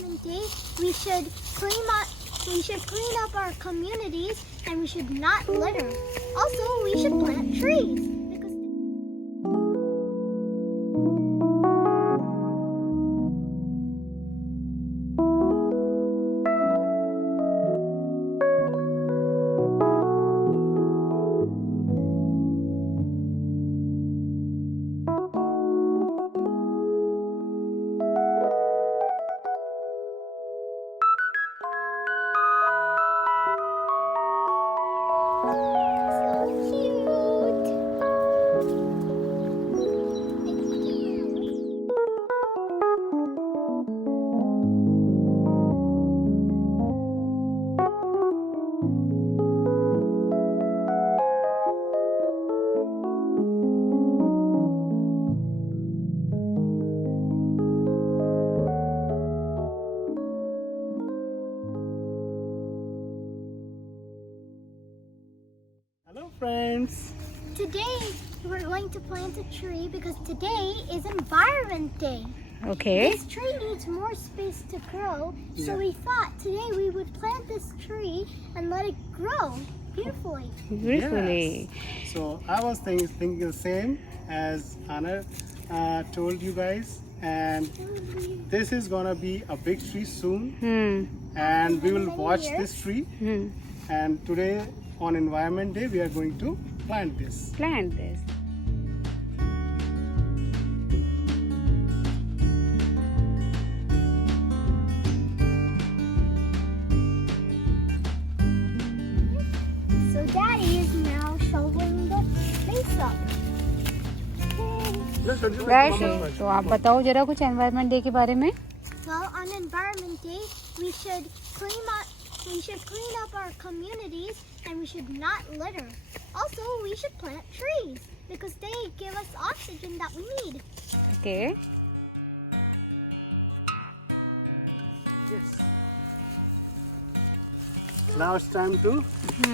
Environment Day, we should clean up our communities and we should not litter. Also, we should plant trees because so cute. Thank you. Hello friends. Today we're going to plant a tree because today is Environment Day. Okay. This tree needs more space to grow, so Yeah. we thought today we would plant this tree and let it grow beautifully. Beautifully. Yes. So I was thinking the same as Anna told you guys, and this is gonna be a big tree soon, and we will Many watch years. this tree. And today on Environment Day, we are going to plant this. Plant this. So Daddy is now shoveling the place up. Guys तो आप बताओ जरा कुछ environment day के बारे में. Well, on Environment Day, we should clean up our communities and we should not litter. Also, we should plant trees because they give us oxygen that we need. Okay. Yes. Now it's time to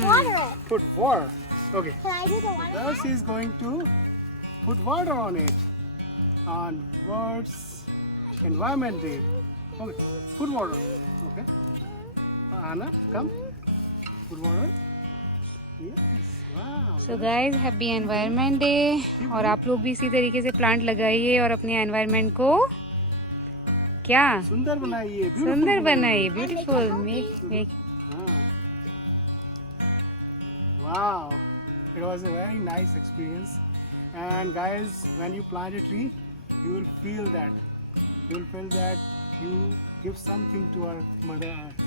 Water it. put water. Okay. Can I do the water? Thus is going to put water on it on World's Environment Day. Okay, put water. Okay. Anna, come. Put water. Yes. Wow. So guys happy environment day. और आप लोग भी इसी तरीके से plant लगाइए और अपने एनवायरनमेंट को क्या सुंदर बनाइए. सुंदर बनाइए. ब्यूटीफुल. मेक हाँ. Wow. It was a very nice experience. And guys, when you plant a tree, you will feel that. You will feel that you give something to our Mother Earth.